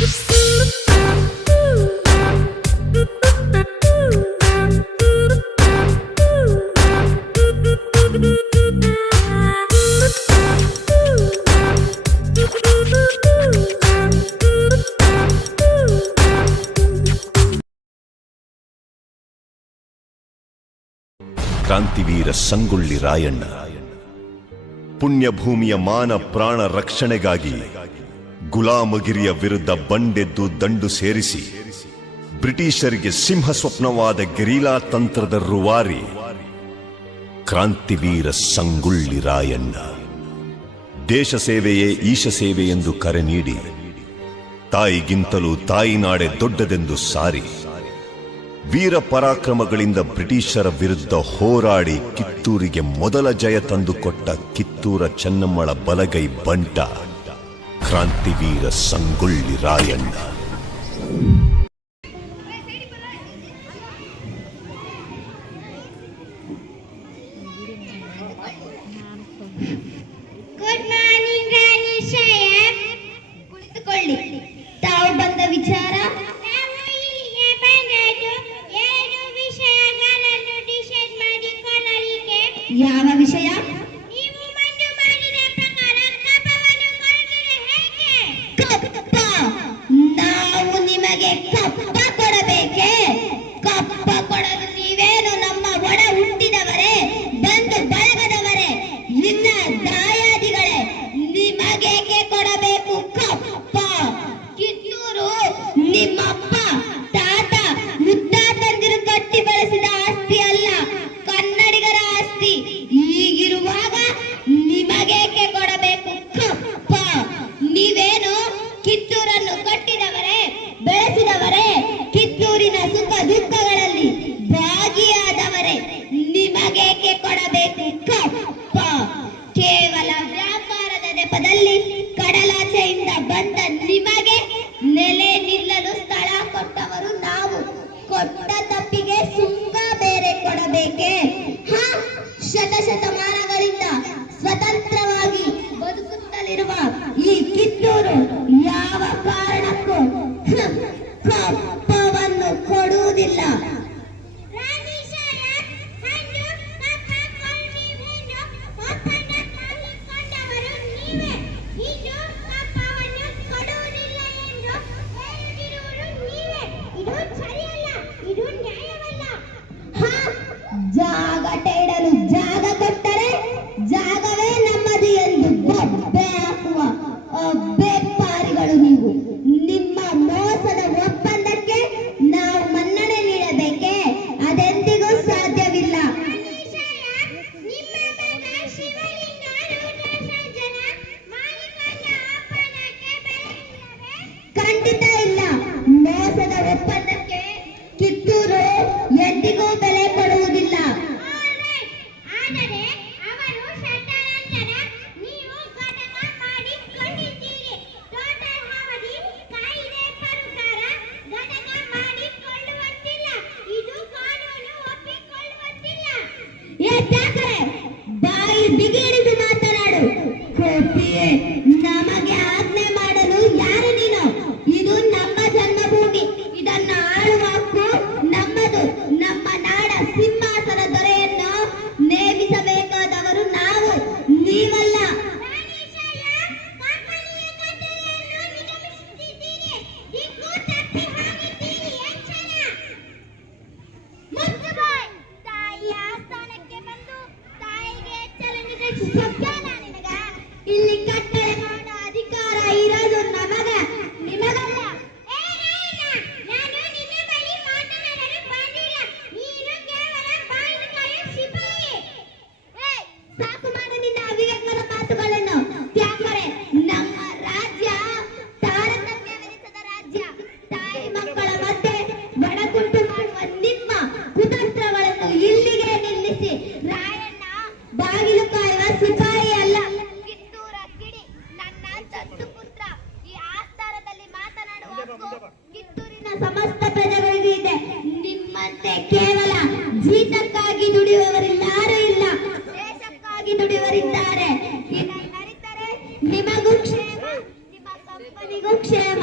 ಕ್ರಾಂತಿವೀರ ಸಂಗೊಳ್ಳಿ ರಾಯಣ್ಣ ಪುಣ್ಯಭೂಮಿಯ ಮಾನ ಪ್ರಾಣ ರಕ್ಷಣೆಗಾಗಿ ಗುಲಾಮಗಿರಿಯ ವಿರುದ್ಧ ಬಂಡೆದ್ದು ದಂಡು ಸೇರಿಸಿ ಬ್ರಿಟಿಷರಿಗೆ ಸಿಂಹ ಸ್ವಪ್ನವಾದ ಗೆರಿಲ್ಲಾ ತಂತ್ರದ ರೂವಾರಿ ಕ್ರಾಂತಿವೀರ ಸಂಗೊಳ್ಳಿ ರಾಯಣ್ಣ. ದೇಶ ಸೇವೆಯೇ ಈಶ ಸೇವೆ ಎಂದು ಕರೆ ನೀಡಿ ತಾಯಿಗಿಂತಲೂ ತಾಯಿನಾಡೆ ದೊಡ್ಡದೆಂದು ಸಾರಿ ವೀರ ಪರಾಕ್ರಮಗಳಿಂದ ಬ್ರಿಟಿಷರ ವಿರುದ್ಧ ಹೋರಾಡಿ ಕಿತ್ತೂರಿಗೆ ಮೊದಲ ಜಯ ತಂದುಕೊಟ್ಟ ಕಿತ್ತೂರ ಚೆನ್ನಮ್ಮಳ ಬಲಗೈ ಬಂಟ ಕ್ರಾಂತಿವೀರ ಸಂಗೊಳ್ಳಿ ರಾಯಣ್ಣ. ಗುಡ್ ಮಾರ್ನಿಂಗ್ ರಾಣಿ ಸಾಹೇಬ್, ಕುಳಿತುಕೊಳ್ಳಿ. ತಾವು ಬಂದ ವಿಚಾರ? ಯಾವ ವಿಷಯ? ನೀವು ಮಂಜು ಮಾಡಿದ ಪ್ರಕಾರ ಕಪ್ಪವನ್ನು ಕೊಡುತ್ತೀರಿ ಹೇಗೆ? ಕಪ್ಪ? ನಾವು ನಿಮಗೆ ಕಪ್ಪ ಕೊಡಬೇಕೆ? ಕಪ್ಪ ಕೊಡಲು ನೀವೇನು ನಮ್ಮ ಒಡ ಹುಟ್ಟಿದವರೇ, ಬಂಧು ಬಳಗದವರೇ, ನಿನ್ನ ದಾಯಾದಿಗಳೇ? ನಿಮಗೇಕೆ ಕೊಡಬೇಕು ಕಪ್ಪ? ಕಿತ್ತೂರು ನಿಮ್ಮಪ್ಪ ತಾತ ಮುತ್ತಾತಂದಿರು ಕಟ್ಟಿ ಬೆಳೆಸಿದ ಆಸ್ತಿ ಅಲ್ಲ, ಕನ್ನಡಿಗರ ಆಸ್ತಿ. ಈಗಿರುವಾಗ ನಿಮಗೇಕೆ ಕೊಡಬೇಕು ಕಪ್ಪ? ನೀವೇನು ಕಿತ್ತೂರನ್ನು ಕಟ್ಟಿದವರೇ, ಬೆಳೆಸಿದವರೇ, ಕಿತ್ತೂರಿನ ಸುಖ ದುಃಖಗಳಲ್ಲಿ ಭಾಗಿಯಾದವರೇ, ನಿಮಗೇಕೆ ಕೊಡಬೇಕು ಕಪ್ಪ? ಕೇವಲ ವ್ಯಾಪಾರದ ನೆಪದಲ್ಲಿ ಕಡಲಾಚೆಯಿಂದ ಬಂದ ನಿಮಗೆ ನೆಲೆ ನಿಲ್ಲಲು ಸ್ಥಳ ಕೊಟ್ಟವರು ನಾವು. ಕೊಟ್ಟ ತಪ್ಪಿಗೆ ಸುಂಕ ಬೇರೆ ಕೊಡಬೇಕೆ? ಶತಶತಮಾನಗಳಿಂದ ಸ್ವತಂತ್ರವಾಗಿ ಬದುಕುತ್ತಲಿರುವ ಈ ಕಿತ್ತೂರು ಯಾವ ಕಾರಣಕ್ಕೂ ಕಪ್ಪವನ್ನು ಕೊಡುವುದಿಲ್ಲ. ಜಾಗ ಇಡಲು ಜಾಗ ಕೊಟ್ಟರೆ ಜಾಗವೇ ನಮ್ಮದು ಎಂದು ಬೊಬ್ಬೆ ಹಾಕುವ ಬೇಪಾರಿಗಳು ನೀವು. ನಿಮ್ಮ ಮೋಸದ ಒಪ್ಪಂದಕ್ಕೆ ನಾವು ಮನ್ನಣೆ ನೀಡಬೇಕೆ? ಅದೆಂದಿಗೂ ಸಾಧ್ಯವಿಲ್ಲ. ಖಂಡಿತ ಇಲ್ಲ. ಮೋಸದ ಒಪ್ಪಂದಕ್ಕೆ ಕಿತ್ತೂರು ಎಂದಿಗೂ ಬೆಲೆ ಕೊಡುವುದಿಲ್ಲ. ಬಾಯಿ ಬಿಗಿಡಿದು ಮಾತನಾಡು. ಕೋಪಿಯೇ, ನಮಗೆ ಆಜ್ಞೆ ಮಾಡಲು ಯಾರು ನೀನು? ಇದು ನಮ್ಮ ಜನ್ಮಭೂಮಿ. ಇದನ್ನ ಆಳುವ ಹಕ್ಕು ನಮ್ಮದು. ನಮ್ಮ ನಾಡ ಸಿಂಹಾಸನ ದೊರೆಯನ್ನು ನೇಮಿಸಬೇಕಾದವರು ನಾವು, ನೀವಲ್ಲ. ಇಲ್ಲಿ ಕಟ್ಟಳೆ ಮಾಡೋ ಅಧಿಕಾರ ಇರೋದು ನಮಗ, ನಿಮಗಲ್ಲ. ಸಾಕು ಮಾಡು ನಿನ್ನ ಅವಿವೇಕದ ಮಾತುಗಳನ್ನು. ಯಾಕರೆ ನಮ್ಮ ರಾಜ್ಯ ತಾರತಮ್ಯವೆನಿಸದ ರಾಜ್ಯ. ತಾಯಿ ಮಕ್ಕಳ ಮಧ್ಯೆ ಬಡಕುಂಟು ಮಾಡುವ ನಿಮ್ಮ ಕುತಂತ್ರಗಳನ್ನು ಇಲ್ಲಿಗೆ ನಿಲ್ಲಿಸಿ. ರಾಯಣ್ಣ ಬಾಗಿಲು ಕಾಯುವ ಸಿಪಾಯಿ ಅಲ್ಲ, ಕಿತ್ತೂರ ಕಿಡಿ, ನನ್ನ ದತ್ತು ಪುತ್ರ. ಈ ಆಸ್ಥಾನದಲ್ಲಿ ಮಾತನಾಡುವ ಕಿತ್ತೂರಿನ ಸಮಸ್ತ ಪ್ರಜೆಗಳಿಗೂ ಇದೆ. ನಿಮ್ಮಂತೆ ಕೇವಲ ಜೀತಕ್ಕಾಗಿ ದುಡಿಯುವವರಿಲ್ಲಾರೂ ಇಲ್ಲ, ದೇಶಕ್ಕಾಗಿ ದುಡಿಯುವರಿದ್ದಾರೆ. ಹೀಗಾಗಿ ನಡೀತಾರೆ ನಿಮಗೂ ಕ್ಷೇಮ, ನಿಮ್ಮ ಕಂಪನಿಗೂ ಕ್ಷೇಮ.